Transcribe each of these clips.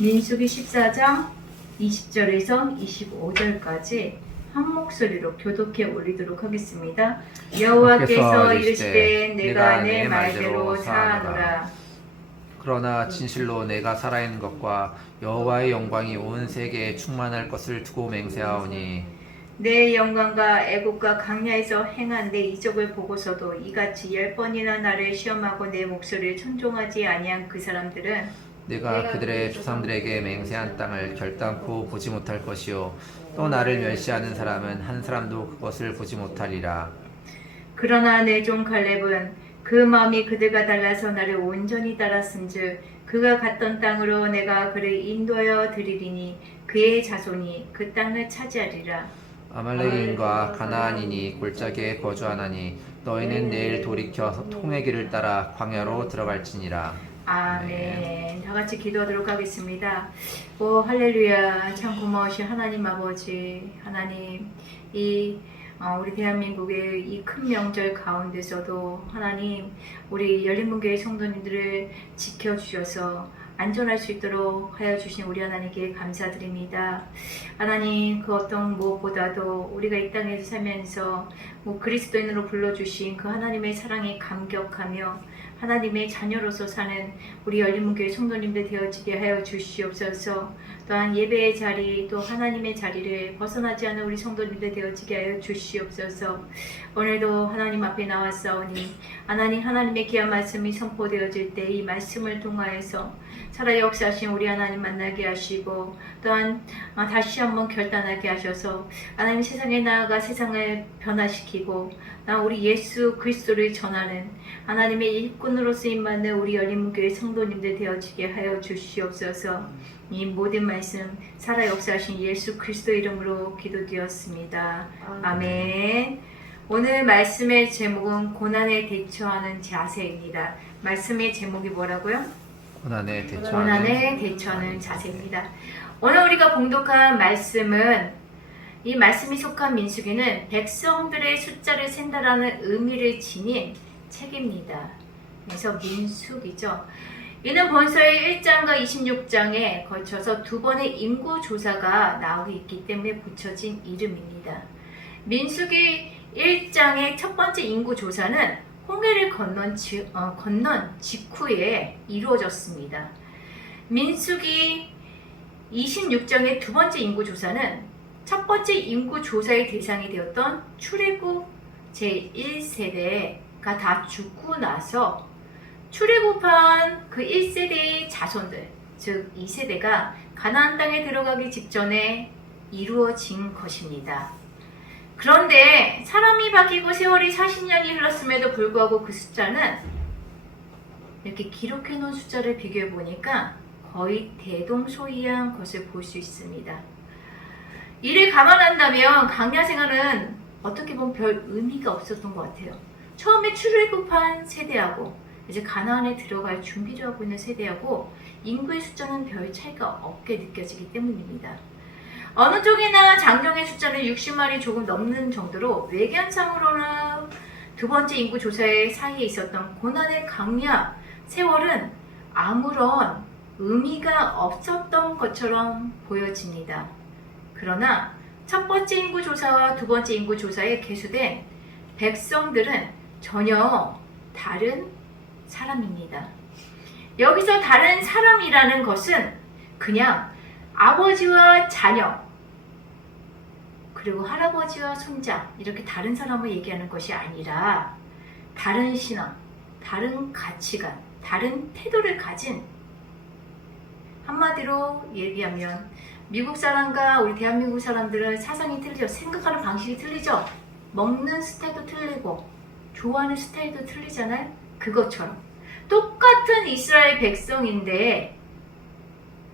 민수기 14장 20절에서 25절까지 한 목소리로 교독해 올리도록 하겠습니다. 여호와께서 이르시되 내가 내 말대로 사하노라. 그러나 진실로 내가 살아있는 것과 여호와의 영광이 온 세계에 충만할 것을 두고 맹세하오니 내 영광과 애국과 강야에서 행한 내 이적을 보고서도 이같이 10번이나 나를 시험하고 내 목소리를 천종하지 아니한 그 사람들은 내가 그들의 조상들에게 맹세한 땅을 결단코 보지 못할 것이요 또 나를 멸시하는 사람은 한 사람도 그것을 보지 못하리라. 그러나 내 종 갈렙은 그 마음이 그들과 달라서 나를 온전히 따랐은즉 그가 갔던 땅으로 내가 그를 인도하여 드리리니 그의 자손이 그 땅을 차지하리라. 아말렉인과 가나안인이 골짜기에 거주하나니 너희는 내일 돌이켜 통의 길을 따라 광야로 들어갈지니라. 아멘. 다 같이 기도하도록 하겠습니다. 오 할렐루야. 참 고마우신 하나님 아버지, 하나님 우리 대한민국의 이 큰 명절 가운데서도 하나님 우리 열린문교회 성도님들을 지켜주셔서 안전할 수 있도록 하여 주신 우리 하나님께 감사드립니다. 하나님 그 어떤 무엇보다도 우리가 이 땅에서 살면서 그리스도인으로 불러주신 그 하나님의 사랑에 감격하며 하나님의 자녀로서 사는 우리 열린문교회 성도님들 되어지게 하여 주시옵소서. 또한 예배의 자리 또 하나님의 자리를 벗어나지 않은 우리 성도님들 되어지게 하여 주시옵소서. 오늘도 하나님 앞에 나왔사오니 하나님의 귀한 말씀이 선포되어질 때 이 말씀을 통하여서 살아 역사하신 우리 하나님 만나게 하시고 또한 다시 한번 결단하게 하셔서 하나님 세상에 나아가 세상을 변화시키고 우리 예수 그리스도를 전하는 하나님의 일꾼으로 쓰임받는 우리 열린문교회 성도님들 되어지게 하여 주시옵소서. 이 모든 말씀 살아 역사하신 예수 그리스도 이름으로 기도드렸습니다. 아멘. 오늘 말씀의 제목은 고난에 대처하는 자세입니다. 말씀의 제목이 뭐라고요? 고난에 대처하는 자세입니다. 오늘 우리가 봉독한 말씀은 이 말씀이 속한 민수기는 백성들의 숫자를 센다라는 의미를 지닌 책입니다. 그래서 민수기죠. 이는 본서의 1장과 26장에 걸쳐서 두 번의 인구 조사가 나오고 있기 때문에 붙여진 이름입니다. 민수기 1장의 첫 번째 인구 조사는 홍해를 건넌 직후에 이루어졌습니다. 민수기 26장의 두 번째 인구 조사는 첫 번째 인구 조사의 대상이 되었던 출애굽 제1세대가 다 죽고 나서 출애굽한 그 1세대의 자손들, 즉 2세대가 가나안 땅에 들어가기 직전에 이루어진 것입니다. 그런데 사람이 바뀌고 세월이 40년이 흘렀음에도 불구하고 그 숫자는 이렇게 기록해 놓은 숫자를 비교해 보니까 거의 대동소이한 것을 볼 수 있습니다. 이를 감안한다면 강야 생활은 어떻게 보면 별 의미가 없었던 것 같아요. 처음에 출애굽한 세대하고 이제 가나안에 들어갈 준비를 하고 있는 세대하고 인구의 숫자는 별 차이가 없게 느껴지기 때문입니다. 어느 쪽이나 장정의 숫자는 60만이 조금 넘는 정도로 외견상으로는 두 번째 인구 조사의 사이에 있었던 고난의 강야 세월은 아무런 의미가 없었던 것처럼 보여집니다. 그러나 첫 번째 인구 조사와 두 번째 인구 조사에 계수된 백성들은 전혀 다른 사람입니다. 여기서 다른 사람이라는 것은 그냥 아버지와 자녀 그리고 할아버지와 손자 이렇게 다른 사람을 얘기하는 것이 아니라 다른 신앙, 다른 가치관, 다른 태도를 가진 한마디로 얘기하면 미국 사람과 우리 대한민국 사람들은 사상이 틀리죠. 생각하는 방식이 틀리죠. 먹는 스타일도 틀리고 좋아하는 스타일도 틀리잖아요. 그것처럼 똑같은 이스라엘 백성인데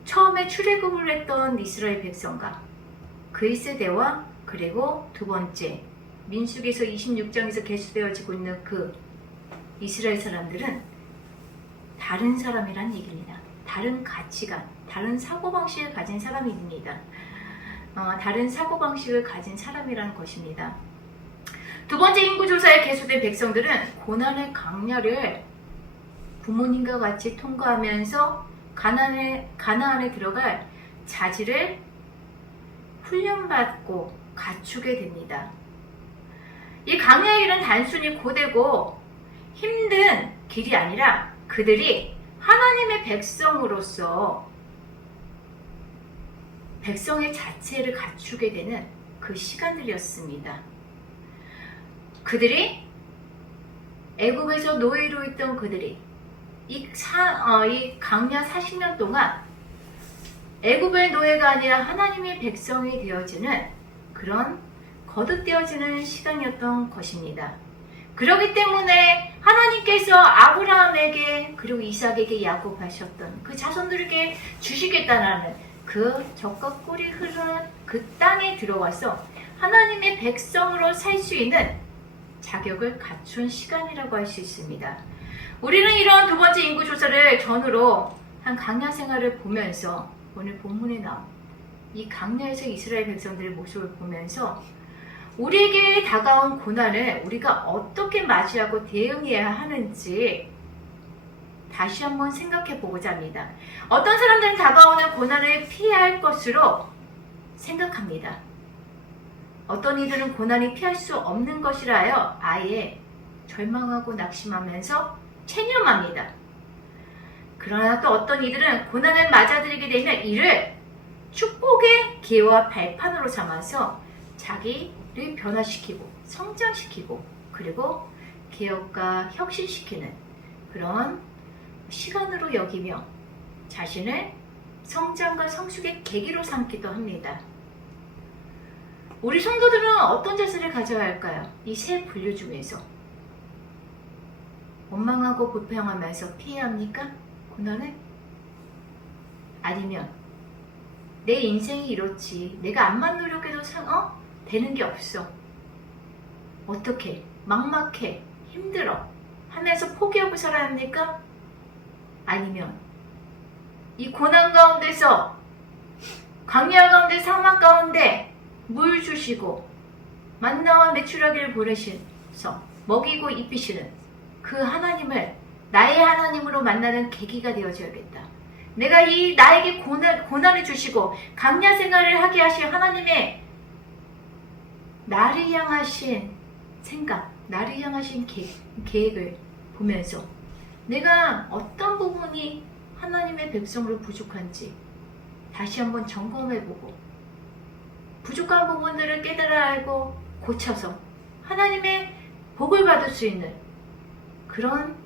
처음에 출애굽을 했던 이스라엘 백성과 그 1세대와 그리고 두 번째 민수기에서 26장에서 계수되어지고 있는 그 이스라엘 사람들은 다른 사람이란 얘기입니다. 다른 가치관, 다른 사고방식을 가진 사람입니다. 다른 사고방식을 가진 사람이라는 것입니다. 두 번째 인구조사에 계수된 백성들은 고난의 강야를 부모님과 같이 통과하면서 가나안에 들어갈 자질을 훈련받고 갖추게 됩니다. 이 광야의 길은 단순히 고되고 힘든 길이 아니라 그들이 하나님의 백성으로서 백성의 자체를 갖추게 되는 그 시간들이었습니다. 그들이 애굽에서 노예로 있던 그들이 이 광야 40년 동안 애굽의 노예가 아니라 하나님의 백성이 되어지는 그런 거듭되어지는 시간이었던 것입니다. 그렇기 때문에 하나님께서 아브라함에게 그리고 이삭에게 야곱하셨던 그 자손들에게 주시겠다는 그 젖과 꿀이 흐르는 그 땅에 들어와서 하나님의 백성으로 살 수 있는 자격을 갖춘 시간이라고 할 수 있습니다. 우리는 이런 두 번째 인구조사를 전후로 한 광야 생활을 보면서 오늘 본문에 나온 이 광야에서 이스라엘 백성들의 모습을 보면서 우리에게 다가온 고난을 우리가 어떻게 맞이하고 대응해야 하는지 다시 한번 생각해 보고자 합니다. 어떤 사람들은 다가오는 고난을 피해야 할 것으로 생각합니다. 어떤 이들은 고난이 피할 수 없는 것이라 하여 아예 절망하고 낙심하면서 체념합니다. 그러나 또 어떤 이들은 고난을 맞아들이게 되면 이를 축복의 기회와 발판으로 삼아서 자기를 변화시키고 성장시키고 그리고 개혁과 혁신시키는 그런 시간으로 여기며 자신을 성장과 성숙의 계기로 삼기도 합니다. 우리 성도들은 어떤 자세를 가져야 할까요? 이 세 분류 중에서 원망하고 불평하면서 피해야 합니까? 고난을? 아니면 내 인생이 이렇지 내가 암만 노력해도 되는 게 없어 어떻게 막막해 힘들어 하면서 포기하고 살아야 합니까? 아니면 이 고난 가운데서 광야 가운데 사막 가운데 물 주시고 만나와 메추라기를 보내셔서 먹이고 입히시는 그 하나님을 나의 하나님으로 만나는 계기가 되어줘야겠다. 내가 나에게 고난을 주시고 광야 생활을 하게 하신 하나님의 나를 향하신 생각, 나를 향하신 계획을 보면서 내가 어떤 부분이 하나님의 백성으로 부족한지 다시 한번 점검해보고 부족한 부분들을 깨달아 알고 고쳐서 하나님의 복을 받을 수 있는 그런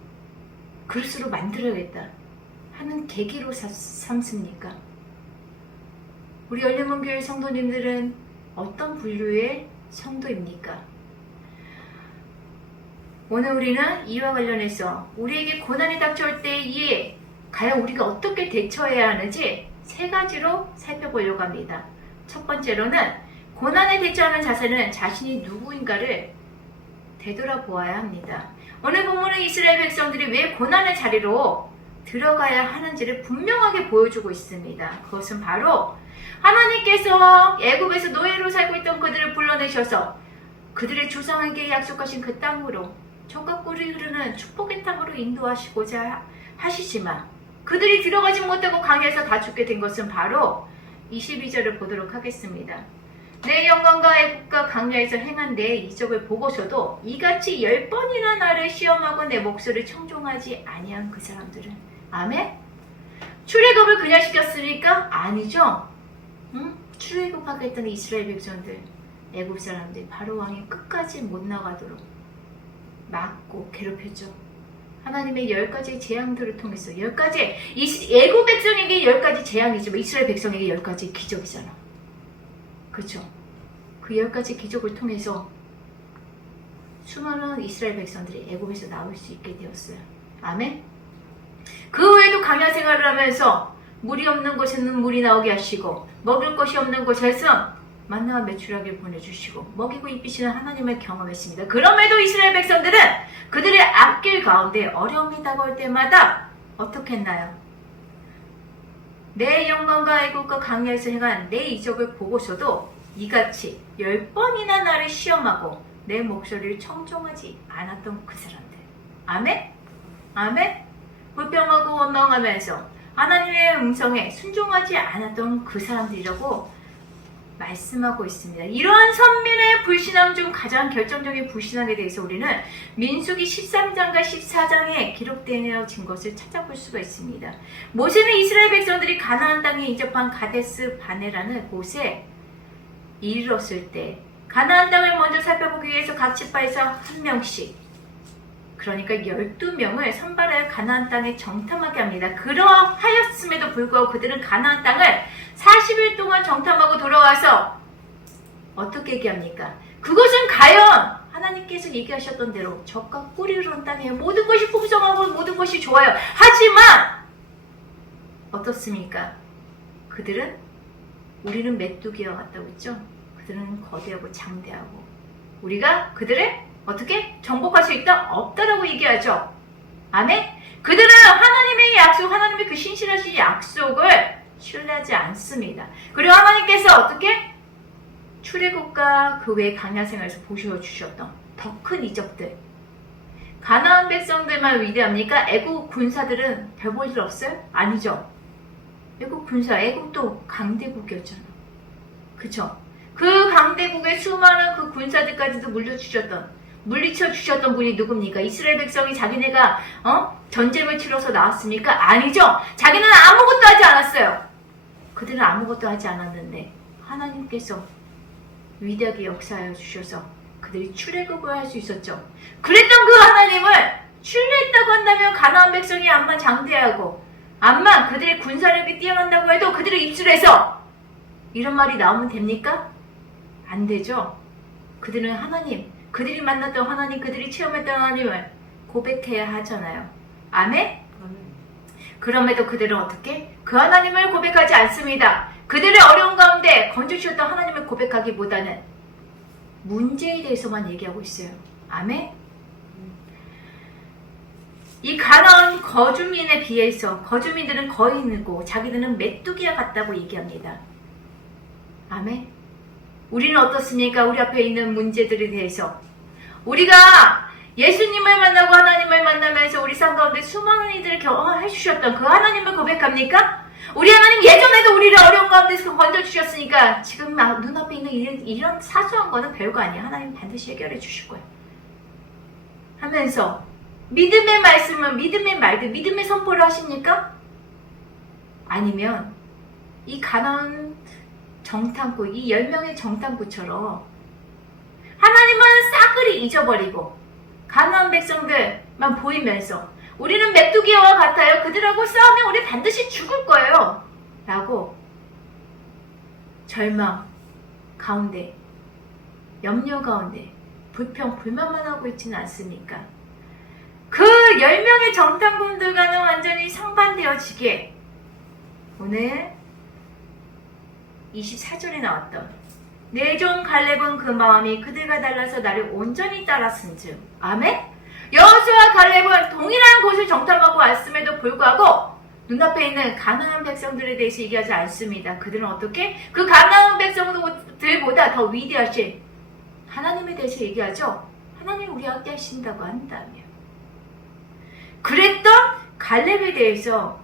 그릇으로 만들어야겠다 하는 계기로 삼습니까? 우리 열린문교회 성도님들은 어떤 분류의 성도입니까? 오늘 우리는 이와 관련해서 우리에게 고난이 닥쳐올 때에 과연 우리가 어떻게 대처해야 하는지 세 가지로 살펴보려고 합니다. 첫 번째로는 고난에 대처하는 자세는 자신이 누구인가를 되돌아보아야 합니다. 오늘 본문은 이스라엘 백성들이 왜 고난의 자리로 들어가야 하는지를 분명하게 보여주고 있습니다. 그것은 바로 하나님께서 애굽에서 노예로 살고 있던 그들을 불러내셔서 그들의 조상에게 약속하신 그 땅으로 젖과 꿀이 흐르는 축복의 땅으로 인도하시고자 하시지만 그들이 들어가지 못하고 광야에서 다 죽게 된 것은 바로 22절을 보도록 하겠습니다. 내 영광과 애국과 광야에서 행한 내 이적을 보고서도 이같이 10번이나 나를 시험하고 내 목소리를 청종하지 아니한 그 사람들은 아멘? 출애굽을 그냥 시켰으니까? 아니죠. 출애굽하게 했던 이스라엘 백성들 애굽 사람들 바로 왕이 끝까지 못 나가도록 막고 괴롭혔죠. 하나님의 10가지 재앙들을 통해서 10가지 애굽 백성에게 10가지 재앙이지만 이스라엘 백성에게 10가지 기적이잖아. 그렇죠? 그 10가지 기적을 통해서 수많은 이스라엘 백성들이 애굽에서 나올 수 있게 되었어요. 아멘? 그 외에도 광야 생활을 하면서 물이 없는 곳에는 물이 나오게 하시고 먹을 것이 없는 곳에서 만나와 메추라기를 보내주시고 먹이고 입히시는 하나님을 경험했습니다. 그럼에도 이스라엘 백성들은 그들의 앞길 가운데 어려움이 다가올 때마다 어떻게 했나요? 내 영광과 애국과 광야에서 행한 내 이적을 보고서도 이같이 10번이나 나를 시험하고 내 목소리를 청종하지 않았던 그 사람들. 아멘? 아멘? 불평하고 원망하면서 하나님의 음성에 순종하지 않았던 그 사람들이라고 말씀하고 있습니다. 이러한 선민의 불신앙 중 가장 결정적인 불신앙에 대해서 우리는 민수기 13장과 14장에 기록되어진 것을 찾아볼 수가 있습니다. 모세는 이스라엘 백성들이 가나안 땅에 인접한 가데스 바네라는 곳에 이르렀을 때 가나안 땅을 먼저 살펴보기 위해서 각 지파에서 한 명씩, 그러니까 12명을 선발하여 가나안 땅에 정탐하게 합니다. 그러하였음에도 불구하고 그들은 가나안 땅을 40일 동안 정탐하고 돌아와서 어떻게 얘기합니까? 그것은 가연 하나님께서 얘기하셨던 대로 적과 꿀이 흐르는 땅이에요. 모든 것이 풍성하고 모든 것이 좋아요. 하지만 어떻습니까? 그들은, 우리는 메뚜기와 같다고 했죠? 그들은 거대하고 장대하고, 우리가 그들을 어떻게 정복할 수 있다? 없다라고 얘기하죠. 아멘? 그들은 하나님의 약속, 하나님의 그 신실하신 약속을 신뢰하지 않습니다. 그리고 하나님께서 어떻게? 출애굽과 그 외 광야 생활에서 보여주셨던 더 큰 이적들. 가나안 백성들만 위대합니까? 애국 군사들은 별 볼 일 없어요? 아니죠. 애국 군사, 애국도 강대국이었잖아. 그쵸? 그 강대국의 수많은 그 군사들까지도 물리쳐 주셨던 분이 누굽니까? 이스라엘 백성이 자기네가 전쟁을 치러서 나왔습니까? 아니죠. 자기는 아무것도 하지 않았어요. 그들은 아무것도 하지 않았는데 하나님께서 위대하게 역사하여 주셔서 그들이 출애굽을 할 수 있었죠. 그랬던 그 하나님을 신뢰했다고 한다면 가나안 백성이 암만 장대하고 암만 그들의 군사력이 뛰어난다고 해도 그들의 입술에서 이런 말이 나오면 됩니까? 안 되죠. 그들은 하나님, 그들이 만났던 하나님, 그들이 체험했던 하나님을 고백해야 하잖아요. 아멘? 그럼에도 그들은 어떻게? 그 하나님을 고백하지 않습니다. 그들의 어려운 가운데 건져주셨던 하나님을 고백하기보다는 문제에 대해서만 얘기하고 있어요. 아멘? 이 가나안 거주민에 비해서 거주민들은 거인이고 자기들은 메뚜기와 같다고 얘기합니다. 아멘? 우리는 어떻습니까? 우리 앞에 있는 문제들에 대해서 우리가 예수님을 만나고 하나님을 만나면서 우리 삶 가운데 수많은 이들을 경험해 주셨던 그 하나님을 고백합니까? 우리 하나님 예전에도 우리를 어려운 가운데서 건져주셨으니까 지금 눈앞에 있는 이런 사소한 거는 별거 아니야. 하나님 반드시 해결해 주실 거예요. 하면서 믿음의 말씀은, 믿음의 말들, 믿음의 선포를 하십니까? 아니면 이 가나안 정탐꾼, 이 10명의 정탐꾼처럼 하나님은 싸그리 잊어버리고 가나안 백성들만 보이면서 우리는 메뚜기와 같아요. 그들하고 싸우면 우리 반드시 죽을 거예요. 라고 절망 가운데, 염려 가운데 불평, 불만만 하고 있지는 않습니까? 그 10명의 정탐꾼들과는 완전히 상반되어지게 오늘 24절에 나왔던 내 종 갈렙은 그 마음이 그들과 달라서 나를 온전히 따랐은즉. 아멘? 여호수아와 갈렙은 동일한 곳을 정탐하고 왔음에도 불구하고 눈앞에 있는 가나안 백성들에 대해서 얘기하지 않습니다. 그들은 어떻게? 그 가나안 백성들보다 더 위대하신 하나님에 대해서 얘기하죠. 하나님 우리 함께 하신다고 한다며. 그랬던 갈렙에 대해서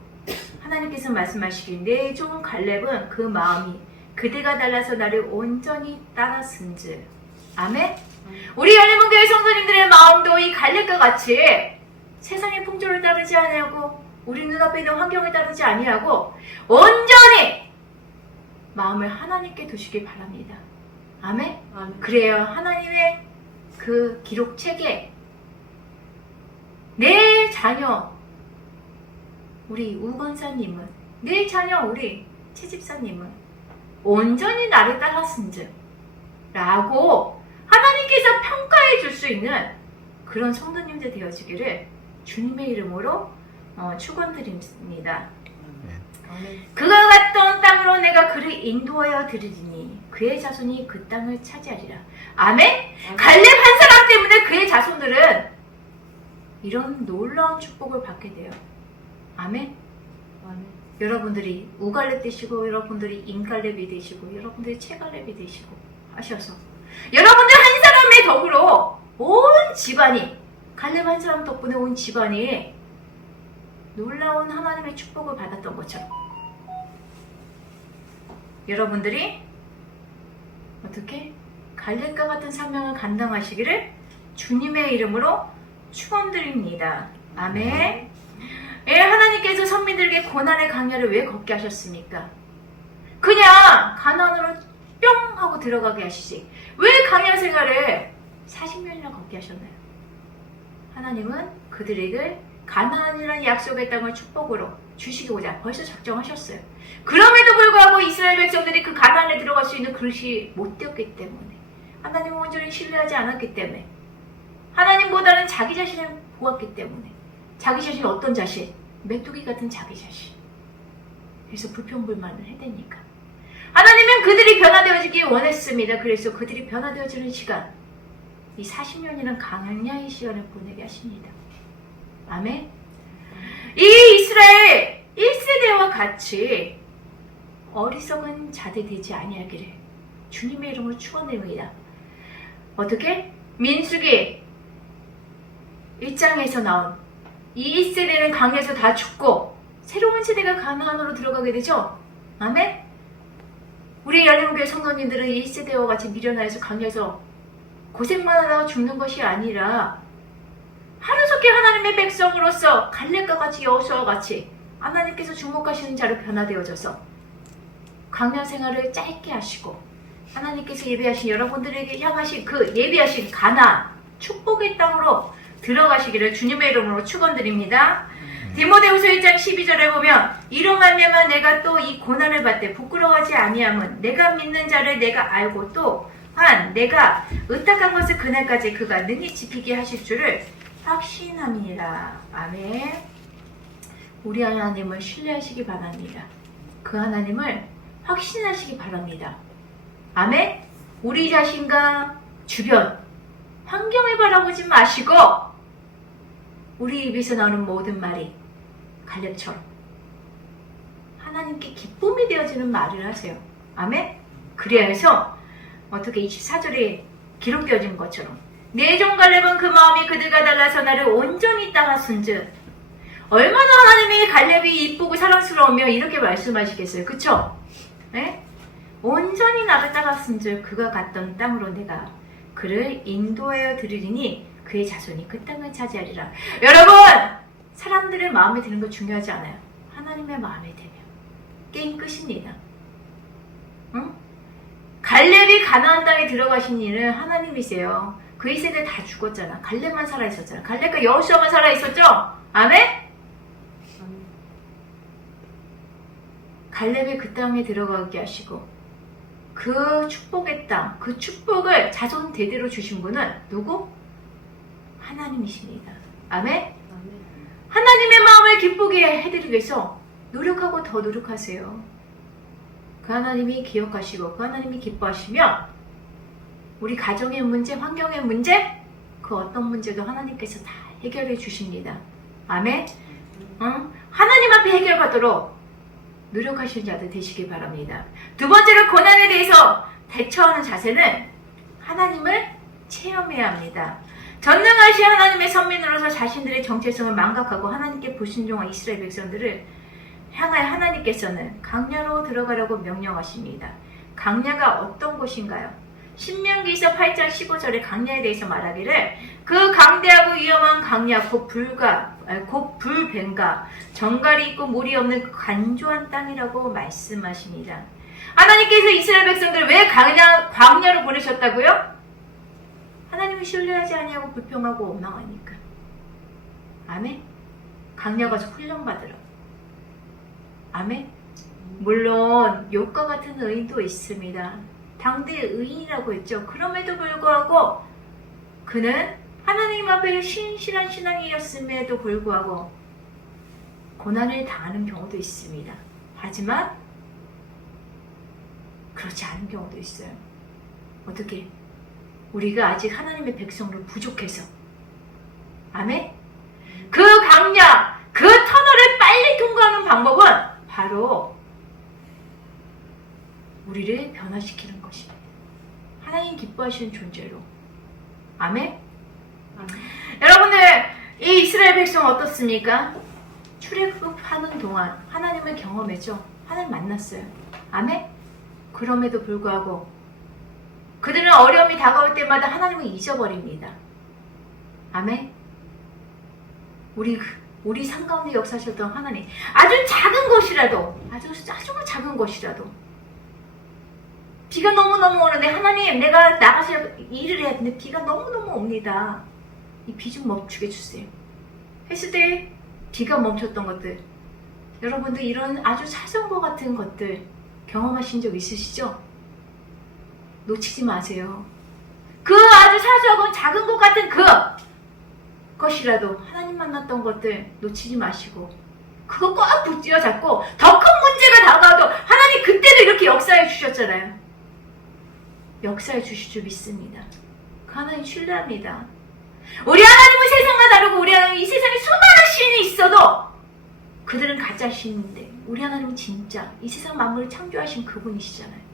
하나님께서 말씀하시길 내 종 갈렙은 그 마음이 그대가 달라서 나를 온전히 따랐은즉. 아멘? 우리 열린문교회 성도님들의 마음도 이 갈렙과 같이 세상의 풍조를 따르지 아니하고 우리 눈앞에 있는 환경을 따르지 아니하고 온전히 마음을 하나님께 두시길 바랍니다. 아멘? 그래요. 하나님의 그 기록책에 내 자녀 우리 우건사님은, 내 자녀 우리 채집사님은 온전히 나를 따랐은즉 라고 하나님께서 평가해 줄 수 있는 그런 성도님들 되어지기를 주님의 이름으로 축원드립니다. 그가 갔던 땅으로 내가 그를 인도하여 드리리니 그의 자손이 그 땅을 차지하리라. 아멘? 갈렙 한 사람 때문에 그의 자손들은 이런 놀라운 축복을 받게 돼요. 아멘? 여러분들이 우갈렙 되시고 여러분들이 임갈렙이 되시고 여러분들이 채갈렙이 되시고 하셔서 여러분들 한 사람의 덕으로 온 집안이, 갈렙 한 사람 덕분에 온 집안이 놀라운 하나님의 축복을 받았던 것처럼 여러분들이 어떻게 갈렙과 같은 사명을 감당하시기를 주님의 이름으로 축원드립니다. 아멘. 예, 하나님께서 선민들에게 고난의 강야를 왜 걷게 하셨습니까? 그냥 가나안으로 뿅 하고 들어가게 하시지 왜 강야 생활을 40년이나 걷게 하셨나요? 하나님은 그들에게 가나안이라는 약속의 땅을 축복으로 주시고자 벌써 작정하셨어요. 그럼에도 불구하고 이스라엘 백성들이 그 가나안에 들어갈 수 있는 그릇이 못 되었기 때문에 하나님을 온전히 신뢰하지 않았기 때문에 하나님보다는 자기 자신을 보았기 때문에 자기 자신 어떤 자신? 메뚜기 같은 자기 자신. 그래서 불평불만을 해대니까 하나님은 그들이 변화되어지기 원했습니다. 그래서 그들이 변화되어지는 시간 이 40년이라는 강야의 시간을 보내게 하십니다. 아멘. 이 이스라엘 1세대와 같이 어리석은 자들 되지 아니하기를 주님의 이름으로 축원드립니다. 어떻게? 민수기 1장에서 나온 이 1세대는 강에서 다 죽고 새로운 세대가 가나안으로 들어가게 되죠. 아멘. 우리 열린교회 성도님들은 이 1세대와 같이 미련하여서 강에서 고생만 하다가 죽는 것이 아니라 하루속히 하나님의 백성으로서 갈렙과 같이 여호수아와 같이 하나님께서 주목하시는 자로 변화되어져서 강야 생활을 짧게 하시고 하나님께서 예비하신 여러분들에게 향하신 그 예비하신 가나안 축복의 땅으로 들어가시기를 주님의 이름으로 축원드립니다. 디모데후서 1장 12절에 보면 이로 말미암아 내가 또 이 고난을 받되 부끄러워하지 아니함은 내가 믿는 자를 내가 알고 또한 내가 의탁한 것을 그날까지 그가 능히 지키게 하실 줄을 확신함이니라. 아멘. 우리 하나님을 신뢰하시기 바랍니다. 그 하나님을 확신하시기 바랍니다. 아멘. 우리 자신과 주변 환경을 바라보지 마시고 우리 입에서 나오는 모든 말이 갈렙처럼 하나님께 기쁨이 되어지는 말을 하세요. 아멘. 그래서 어떻게 24절에 기록되어진 것처럼 내 종 갈렙은 그 마음이 그들과 달라서 나를 온전히 따랐은즉 얼마나 하나님이 갈렙이 이쁘고 사랑스러우며 이렇게 말씀하시겠어요. 그쵸? 네? 온전히 나를 따랐은즉 그가 갔던 땅으로 내가 그를 인도하여 드리리니 그의 자손이 그 땅을 차지하리라. 여러분! 사람들의 마음에 드는 거 중요하지 않아요. 하나님의 마음에 들면 게임 끝입니다. 응? 갈렙이 가나안 땅에 들어가신 일은 하나님이세요. 그 2세대 다 죽었잖아. 갈렙만 살아있었잖아. 갈렙과 여호수아만 살아있었죠? 아멘? 갈렙이 그 땅에 들어가게 하시고 그 축복의 땅, 그 축복을 자손 대대로 주신 분은 누구? 하나님이십니다. 아멘? 하나님의 마음을 기쁘게 해드리기 위해서 노력하고 더 노력하세요. 그 하나님이 기억하시고 그 하나님이 기뻐하시면 우리 가정의 문제, 환경의 문제, 그 어떤 문제도 하나님께서 다 해결해 주십니다. 아멘? 응? 하나님 앞에 해결받도록 노력하시는 자들 되시길 바랍니다. 두 번째로 고난에 대해서 대처하는 자세는 하나님을 체험해야 합니다. 전능하신 하나님의 선민으로서 자신들의 정체성을 망각하고 하나님께 불순종한 이스라엘 백성들을 향하여 하나님께서는 강야로 들어가라고 명령하십니다. 강야가 어떤 곳인가요? 신명기서 8장 15절에 강야에 대해서 말하기를 그 강대하고 위험한 강야 곧 불뱀과 정갈이 있고 물이 없는 그 간조한 땅이라고 말씀하십니다. 하나님께서 이스라엘 백성들을 왜 광야로 보내셨다고요? 하나님을 신뢰하지 아니하고 불평하고 원망하니까. 아멘? 강야 가서 훈련받으라. 아멘? 물론 욥과 같은 의인도 있습니다. 당대 의인이라고 했죠. 그럼에도 불구하고 그는 하나님 앞에 신실한 신앙이었음에도 불구하고 고난을 당하는 경우도 있습니다. 하지만 그렇지 않은 경우도 있어요. 어떻게? 우리가 아직 하나님의 백성으로 부족해서. 아멘? 그 강야, 그 터널을 빨리 통과하는 방법은 바로 우리를 변화시키는 것입니다. 하나님 기뻐하시는 존재로. 아멘? 여러분들, 이 이스라엘 백성 어떻습니까? 출애굽하는 동안 하나님을 경험했죠. 하나님 만났어요. 아멘? 그럼에도 불구하고 그들은 어려움이 다가올 때마다 하나님을 잊어버립니다. 아멘? 우리 삶 가운데 역사하셨던 하나님, 아주 작은 것이라도, 아주 작은 것이라도, 비가 너무너무 오는데 하나님, 내가 나가서 일을 해야 되는데 비가 너무너무 옵니다. 이 비 좀 멈추게 해주세요. 했을 때 비가 멈췄던 것들, 여러분들 이런 아주 사소한 같은 것들 경험하신 적 있으시죠? 놓치지 마세요. 그 아주 사소하고 작은 것 같은 그것이라도 하나님 만났던 것들 놓치지 마시고 그거 꼭 붙들어 잡고 더 큰 문제가 다가와도 하나님 그때도 이렇게 역사해 주셨잖아요. 역사해 주실 줄 믿습니다. 그 하나님 신뢰합니다. 우리 하나님은 세상과 다르고 우리 하나님 이 세상에 수많은 신이 있어도 그들은 가짜 신인데 우리 하나님은 진짜 이 세상 만물을 창조하신 그분이시잖아요.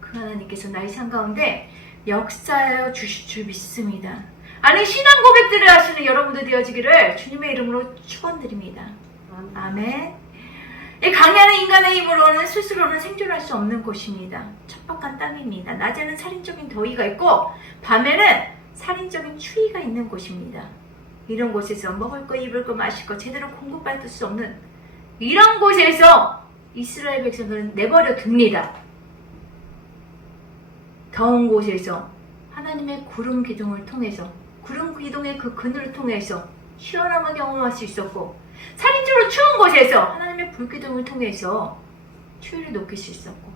그 하나님께서 나의 삶 가운데 역사하여 주실 줄 믿습니다. 아니 신앙 고백들을 하시는 여러분들 되어지기를 주님의 이름으로 축원드립니다. 아멘. 이 강야는 인간의 힘으로는 스스로는 생존할 수 없는 곳입니다. 척박한 땅입니다. 낮에는 살인적인 더위가 있고 밤에는 살인적인 추위가 있는 곳입니다. 이런 곳에서 먹을 거, 입을 거, 마실 거 제대로 공급받을 수 없는 이런 곳에서 이스라엘 백성들은 내버려 둡니다. 더운 곳에서 하나님의 구름 기둥을 통해서 구름 기둥의 그 그늘을 통해서 시원함을 경험할 수 있었고 살인적으로 추운 곳에서 하나님의 불기둥을 통해서 추위를 녹일 수 있었고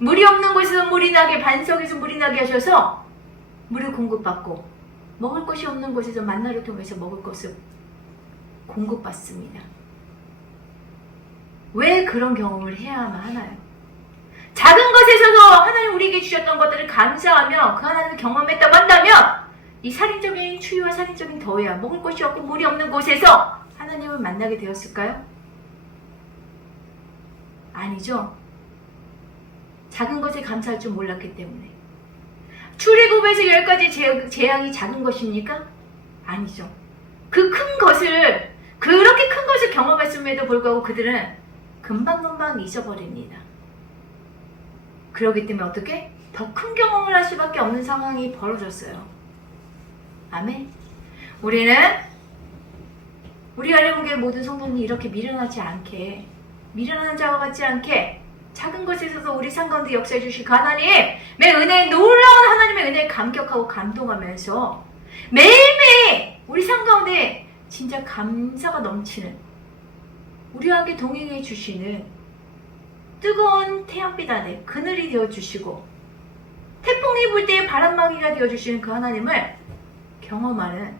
물이 없는 곳에서 물이 나게 반석에서 물이 나게 하셔서 물을 공급받고 먹을 것이 없는 곳에서 만나를 통해서 먹을 것을 공급받습니다. 왜 그런 경험을 해야만 하나요? 작은 것에서도 하나님 우리에게 주셨던 것들을 감사하며 그 하나님을 경험했다고 한다면 이 살인적인 추위와 살인적인 더위와 먹을 것이 없고 물이 없는 곳에서 하나님을 만나게 되었을까요? 아니죠. 작은 것에 감사할 줄 몰랐기 때문에. 출애굽에서 10가지 재앙이 작은 것입니까? 아니죠. 그 큰 것을 그렇게 큰 것을 경험했음에도 불구하고 그들은 금방금방 잊어버립니다. 그렇기 때문에 어떻게? 더 큰 경험을 할 수밖에 없는 상황이 벌어졌어요. 아멘. 우리 할례목의 모든 성도님이 이렇게 미련하지 않게, 미련한 자와 같지 않게 작은 것에서도 우리 삶 가운데 역사해 주실 그 하나님의 은혜에 놀라운 하나님의 은혜에 감격하고 감동하면서 매일매일 우리 삶 가운데 진짜 감사가 넘치는 우리와 함께 동행해 주시는 뜨거운 태양빛 안에 그늘이 되어주시고 태풍이 불 때의 바람막이가 되어주시는 그 하나님을 경험하는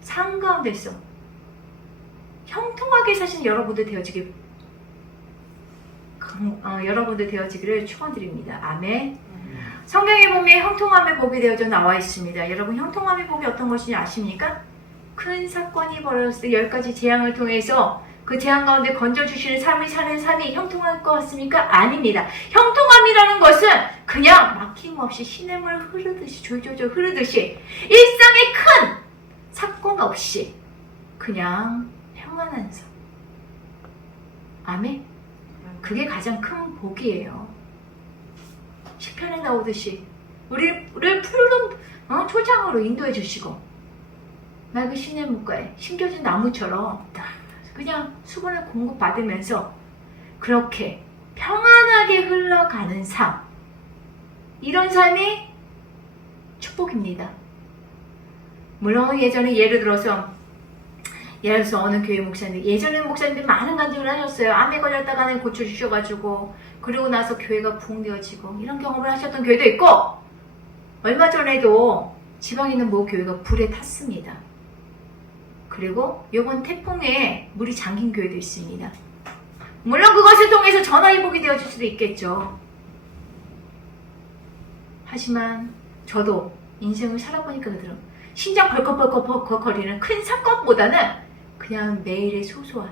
삶 가운데서 형통하게 사신 여러분들 되어지기를 축원드립니다. 아멘. 성경에 보면 형통함의 복이 되어져 나와 있습니다. 여러분 형통함의 복이 어떤 것인지 아십니까? 큰 사건이 벌어졌을 때 10가지 재앙을 통해서 그 재앙 가운데 건져주시는 삶을 사는 삶이 형통할 것 같습니까? 아닙니다. 형통함이라는 것은 그냥 막힘없이 시냇물 흐르듯이 졸졸졸 흐르듯이 일상의 큰 사건 없이 그냥 평안한 삶. 아멘. 그게 가장 큰 복이에요. 시편에 나오듯이 우리를 푸른 초장으로 인도해 주시고 맑은 시냇물가에 심겨진 나무처럼 그냥 수분을 공급받으면서 그렇게 평안하게 흘러가는 삶, 이런 삶이 축복입니다. 물론 예전에 예를 들어서 어느 교회 목사님들, 예전에 목사님들 많은 간증을 하셨어요. 암에 걸렸다가는 고쳐주셔가지고 그리고 나서 교회가 부흥되어지고 이런 경험을 하셨던 교회도 있고 얼마 전에도 지방에 있는 모 교회가 불에 탔습니다. 그리고 이번 태풍에 물이 잠긴 교회도 있습니다. 물론 그것을 통해서 전화위복이 되어줄 수도 있겠죠. 하지만 저도 인생을 살아보니까 그대로 심장 벌컥벌컥거리는 큰 사건보다는 그냥 매일의 소소한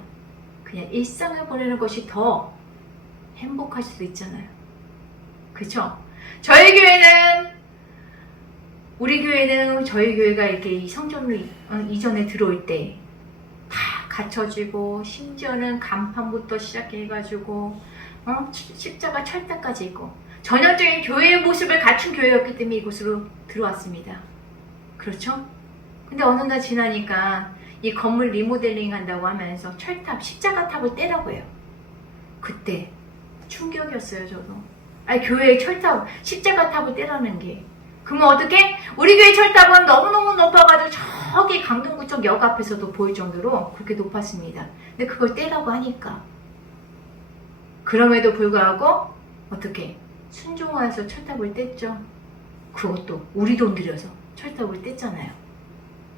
그냥 일상을 보내는 것이 더 행복할 수도 있잖아요. 그쵸? 우리 교회는 저희 교회가 이렇게 이 성전으로 이전에 들어올 때 갖춰지고 심지어는 간판부터 시작해가지고 십자가 철탑까지 있고 전형적인 교회의 모습을 갖춘 교회였기 때문에 이곳으로 들어왔습니다. 그렇죠? 근데 어느 날 지나니까 이 건물 리모델링 한다고 하면서 철탑, 십자가 탑을 떼라고 해요. 그때 충격이었어요, 저도. 아니, 교회의 철탑, 십자가 탑을 떼라는 게. 그러면 어떻게? 우리 교회 철탑은 너무너무 높아가지고 저기 강동구청 역 앞에서도 보일 정도로 그렇게 높았습니다. 근데 그걸 떼라고 하니까. 그럼에도 불구하고 어떻게? 순종하여서 철탑을 뗐죠. 그것도 우리 돈 들여서 철탑을 뗐잖아요.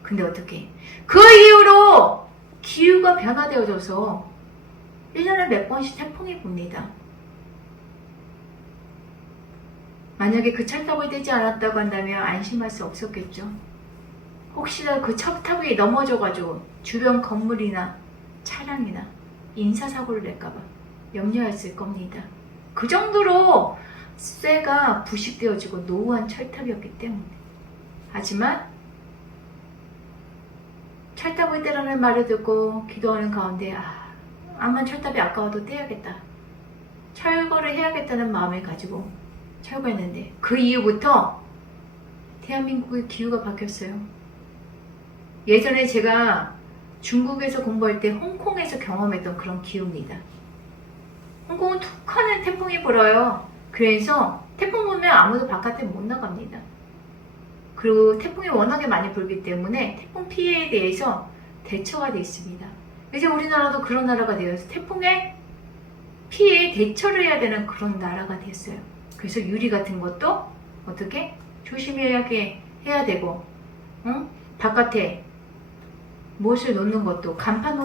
근데 어떻게? 그 이후로 기후가 변화되어져서 1년에 몇 번씩 태풍이 붑니다. 만약에 그 철탑을 떼지 않았다고 한다면 안심할 수 없었겠죠. 혹시나 그 철탑 위에 넘어져가지고 주변 건물이나 차량이나 인사사고를 낼까봐 염려했을 겁니다. 그 정도로 쇠가 부식되어지고 노후한 철탑이었기 때문에. 하지만 철탑을 떼라는 말을 듣고 기도하는 가운데 암만 철탑이 아까워도 떼야겠다. 철거를 해야겠다는 마음을 가지고 철거했는데 그 이후부터 대한민국의 기후가 바뀌었어요. 예전에 제가 중국에서 공부할 때 홍콩에서 경험했던 그런 기후입니다. 홍콩은 툭 하는 태풍이 불어요. 그래서 태풍 불면 아무도 바깥에 못 나갑니다. 그리고 태풍이 워낙에 많이 불기 때문에 태풍 피해에 대해서 대처가 되어 있습니다. 이제 우리나라도 그런 나라가 되어서 태풍의 피해에 대처를 해야 되는 그런 나라가 됐어요. 그래서 유리 같은 것도 어떻게 조심하게 해야 되고, 바깥에 무엇을 놓는 것도 간판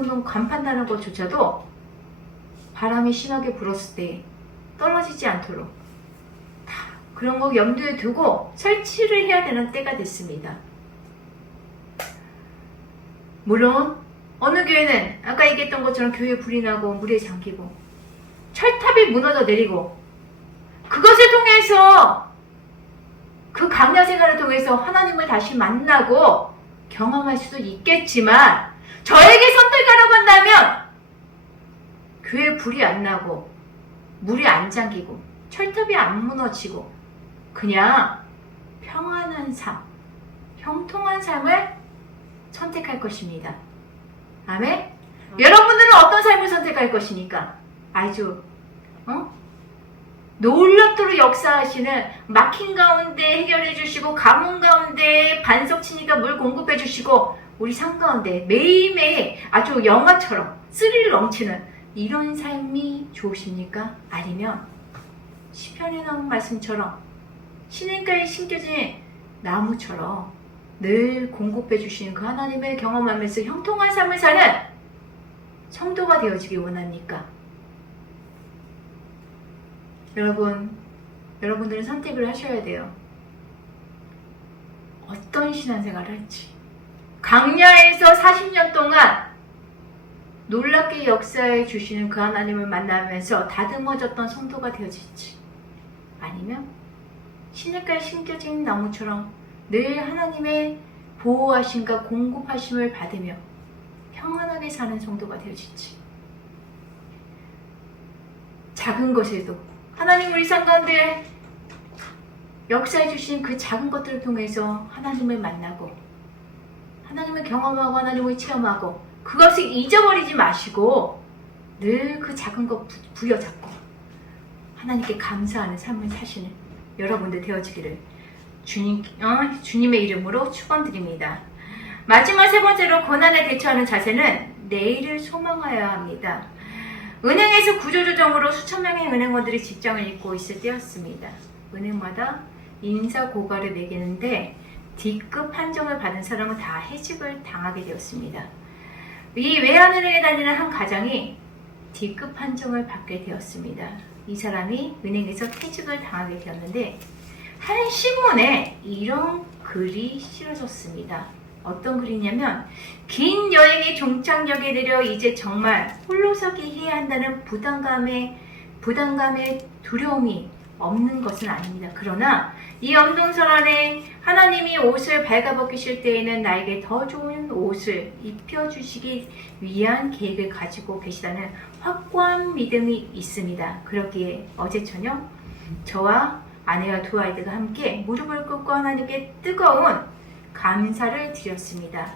나는 것조차도 바람이 심하게 불었을 때 떨어지지 않도록 다 그런 거 염두에 두고 설치를 해야 되는 때가 됐습니다. 물론 어느 교회는 아까 얘기했던 것처럼 교회 불이 나고 물에 잠기고 철탑이 무너져 내리고 그것을 통해서 그 강야 생활을 통해서 하나님을 다시 만나고 경험할 수도 있겠지만 저에게 선택하라고 한다면 교회 불이 안 나고 물이 안 잠기고 철탑이 안 무너지고 그냥 평안한 삶, 형통한 삶을 선택할 것입니다. 아멘? 여러분들은 어떤 삶을 선택할 것입니까? 아주 놀랍도록 역사하시는 막힌 가운데 해결해 주시고 가뭄 가운데 반석 치니까 물 공급해 주시고 우리 삶 가운데 매일매일 아주 영화처럼 스릴 넘치는 이런 삶이 좋으십니까? 아니면 시편에 나온 말씀처럼 시냇가에 심겨진 나무처럼 늘 공급해 주시는 그 하나님을 경험하면서 형통한 삶을 사는 성도가 되어지기 원합니까? 여러분들은 선택을 하셔야 돼요. 어떤 신앙생활을 할지. 강야에서 40년 동안 놀랍게 역사해 주시는 그 하나님을 만나면서 다듬어졌던 성도가 되어질지, 아니면 시냇가에 심겨진 나무처럼 늘 하나님의 보호하심과 공급하심을 받으며 평안하게 사는 성도가 되어질지. 작은 것에도 하나님 우리 삶 가운데 역사해 주신 그 작은 것들을 통해서 하나님을 만나고 하나님을 경험하고 하나님을 체험하고 그것을 잊어버리지 마시고 늘 그 작은 것 부여잡고 하나님께 감사하는 삶을 사시는 여러분들 되어지기를 주님의 이름으로 축원드립니다. 마지막 세 번째로 고난에 대처하는 자세는 내일을 소망하여야 합니다. 은행에서 구조조정으로 수천 명의 은행원들이 직장을 잃고 있을 때였습니다. 은행마다 인사 고과를 매기는데 D급 판정을 받은 사람은 다 해직을 당하게 되었습니다. 이 외환은행에 다니는 한 가장이 D급 판정을 받게 되었습니다. 이 사람이 은행에서 퇴직을 당하게 되었는데 한 신문에 이런 글이 실어졌습니다. 어떤 글이냐면 긴 여행의 종착역에 내려 이제 정말 홀로서기 해야 한다는 부담감의 두려움이 없는 것은 아닙니다. 그러나 이 엄동설 안에 하나님이 옷을 발가벗기실 때에는 나에게 더 좋은 옷을 입혀주시기 위한 계획을 가지고 계시다는 확고한 믿음이 있습니다. 그렇기에 어제 저녁 저와 아내와 두 아이들과 함께 무릎을 꿇고 하나님께 뜨거운 감사를 드렸습니다.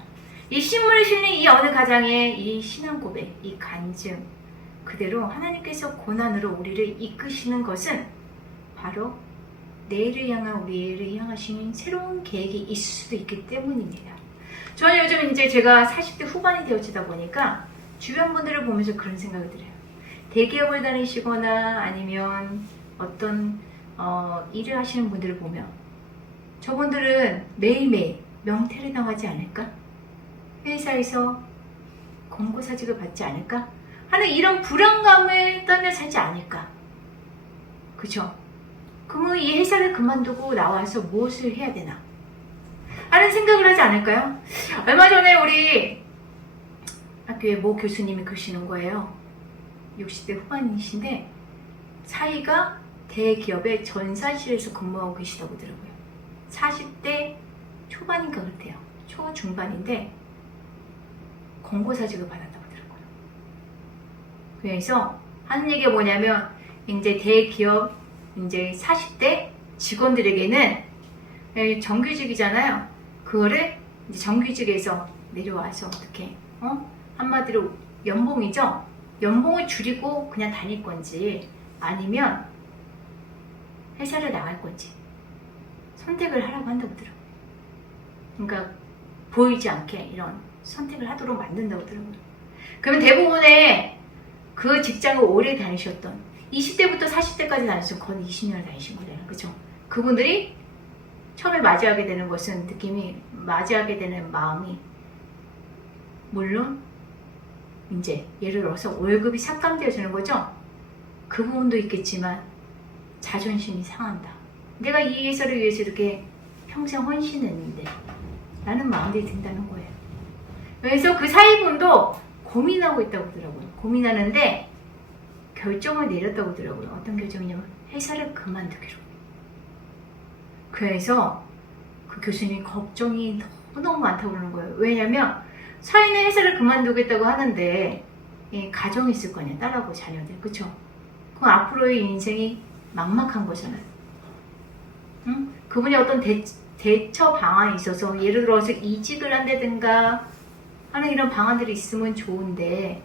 이 신물을 실린 이 어느 가장의 이 신앙 고백, 이 간증 그대로 하나님께서 고난으로 우리를 이끄시는 것은 바로 내일을 향한 우리를 향하시는 새로운 계획이 있을 수도 있기 때문입니다. 저는 요즘 이제 제가 40대 후반이 되어지다 보니까 주변 분들을 보면서 그런 생각이 들어요. 대기업을 다니시거나 아니면 어떤 일을 하시는 분들을 보면 저분들은 매일매일 명퇴를 당하지 않을까? 회사에서 권고사직을 받지 않을까? 하는 이런 불안감을 떨며 살지 않을까? 그쵸? 그러면 이 회사를 그만두고 나와서 무엇을 해야 되나? 하는 생각을 하지 않을까요? 얼마 전에 우리 학교에 모 교수님이 그러시는 거예요. 60대 후반이신데 사이가 대기업의 전산실에서 근무하고 계시다고 하더라고요. 40대 초반인가 그렇대요. 초중반인데 권고사직을 받았다고 하더라고요. 그래서 하는 얘기가 뭐냐면 이제 대기업 이제 40대 직원들에게는 정규직이잖아요. 그거를 이제 정규직에서 내려와서 어떻게 한마디로 연봉이죠. 연봉을 줄이고 그냥 다닐 건지 아니면 회사를 나갈 건지 선택을 하라고 한다고 하더라고요. 그러니까 보이지 않게 이런 선택을 하도록 만든다고 하더라고요. 그러면 대부분의 그 직장을 오래 다니셨던 20대부터 40대까지 다니셨던 거의 20년을 다니신 거잖아요. 그죠? 그분들이 처음에 맞이하게 되는 것은 맞이하게 되는 마음이 물론 이제 예를 들어서 월급이 삭감되어지는 거죠. 그 부분도 있겠지만 자존심이 상한다. 내가 이 회사를 위해서 이렇게 평생 헌신했는데 라는 마음들이 든다는 거예요. 그래서 그 사위분도 고민하고 있다고 하더라고요. 고민하는데 결정을 내렸다고 하더라고요. 어떤 결정이냐면 회사를 그만두기로. 그래서 그 교수님이 걱정이 너무너무 많다고 그러는 거예요. 왜냐면 사위는 회사를 그만두겠다고 하는데 가정이 있을 거냐, 딸하고 자녀들. 그쵸? 그럼 앞으로의 인생이 막막한 거잖아요. 응? 그분이 어떤 대처 방안이 있어서 예를 들어서 이직을 한다든가 하는 이런 방안들이 있으면 좋은데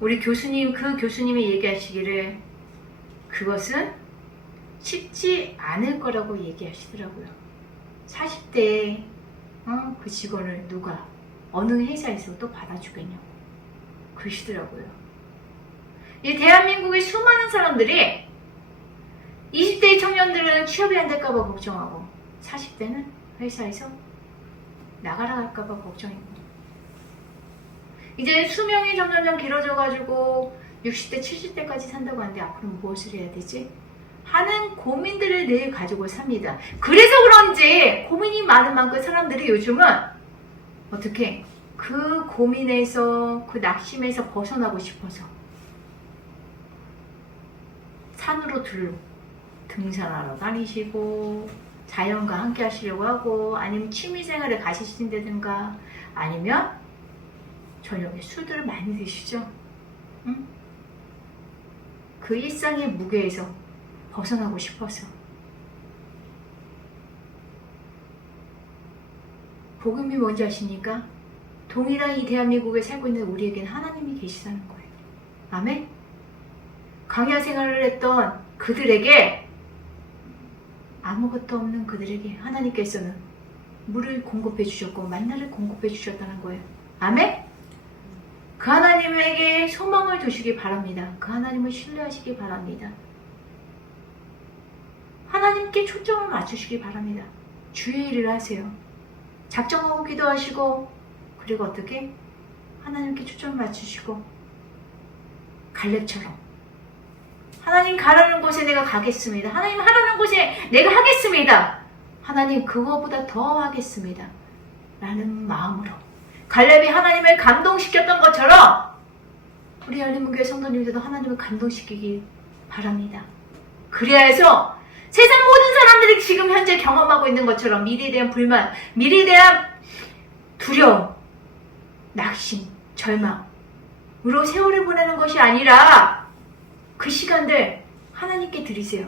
우리 교수님, 그 교수님이 얘기하시기를 그것은 쉽지 않을 거라고 얘기하시더라고요. 40대에 그 직원을 누가 어느 회사에서 또 받아주겠냐고 그러시더라고요. 이 대한민국의 수많은 사람들이 20대의 청년들은 취업이 안 될까봐 걱정하고 40대는 회사에서 나가라 할까봐 걱정이고 이제 수명이 점점 길어져가지고 60대, 70대까지 산다고 하는데 앞으로 무엇을 해야 되지? 하는 고민들을 늘 가지고 삽니다. 그래서 그런지 고민이 많은 만큼 사람들이 요즘은 어떻게 그 고민에서 그 낙심에서 벗어나고 싶어서 산으로 등산하러 다니시고 자연과 함께 하시려고 하고 아니면 취미생활을 가시신다든가 아니면 저녁에 술들을 많이 드시죠? 응? 그 일상의 무게에서 벗어나고 싶어서 복음이 뭔지 아십니까? 동일한 이 대한민국에 살고 있는 우리에게는 하나님이 계시다는 거예요. 아멘? 광야 생활을 했던 그들에게 아무것도 없는 그들에게 하나님께서는 물을 공급해 주셨고 만나를 공급해 주셨다는 거예요. 아멘? 그 하나님에게 소망을 두시기 바랍니다. 그 하나님을 신뢰하시기 바랍니다. 하나님께 초점을 맞추시기 바랍니다. 주의 일을 하세요. 작정하고 기도하시고 그리고 어떻게? 하나님께 초점을 맞추시고 갈렙처럼 하나님 가라는 곳에 내가 가겠습니다. 하나님 하라는 곳에 내가 하겠습니다. 하나님 그거보다 더 하겠습니다. 라는 마음으로 갈렙이 하나님을 감동시켰던 것처럼 우리 열린문교회 성도님들도 하나님을 감동시키기 바랍니다. 그래야 해서 세상 모든 사람들이 지금 현재 경험하고 있는 것처럼 미래에 대한 불만, 미래에 대한 두려움, 낙심, 절망으로 세월을 보내는 것이 아니라 그 시간들 하나님께 드리세요.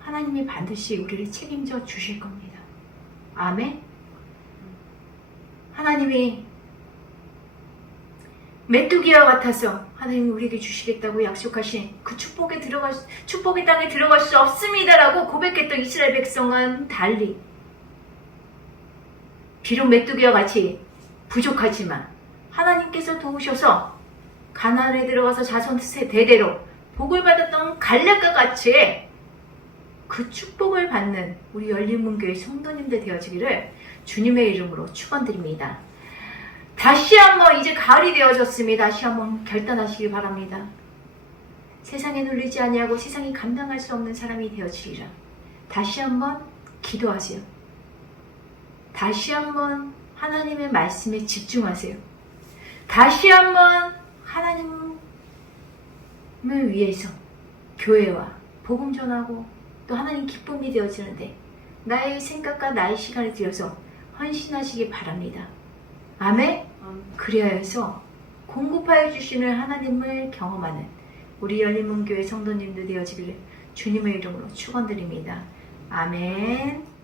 하나님이 반드시 우리를 책임져 주실 겁니다. 아멘. 하나님이 메뚜기와 같아서 하나님이 우리에게 주시겠다고 약속하신 그 축복의 땅에 들어갈 수 없습니다라고 고백했던 이스라엘 백성은 달리 비록 메뚜기와 같이 부족하지만 하나님께서 도우셔서 가나안에 들어가서 자손 대대로 복을 받았던 갈렙과 같이 그 축복을 받는 우리 열린문교회 성도님들 되어지기를 주님의 이름으로 축원드립니다. 다시 한번 이제 가을이 되어졌으니 다시 한번 결단하시기 바랍니다. 세상에 눌리지 아니하고 세상이 감당할 수 없는 사람이 되어지리라. 다시 한번 기도하세요. 다시 한번 하나님의 말씀에 집중하세요. 다시 한번 하나님을 위해서 교회와 복음 전하고 또 하나님 기쁨이 되어지는데 나의 생각과 나의 시간을 들여서 헌신하시기 바랍니다. 아멘. 그리하여 해서 공급하여 주시는 하나님을 경험하는 우리 열린문교회 성도님들 되어지기를 주님의 이름으로 축원드립니다. 아멘.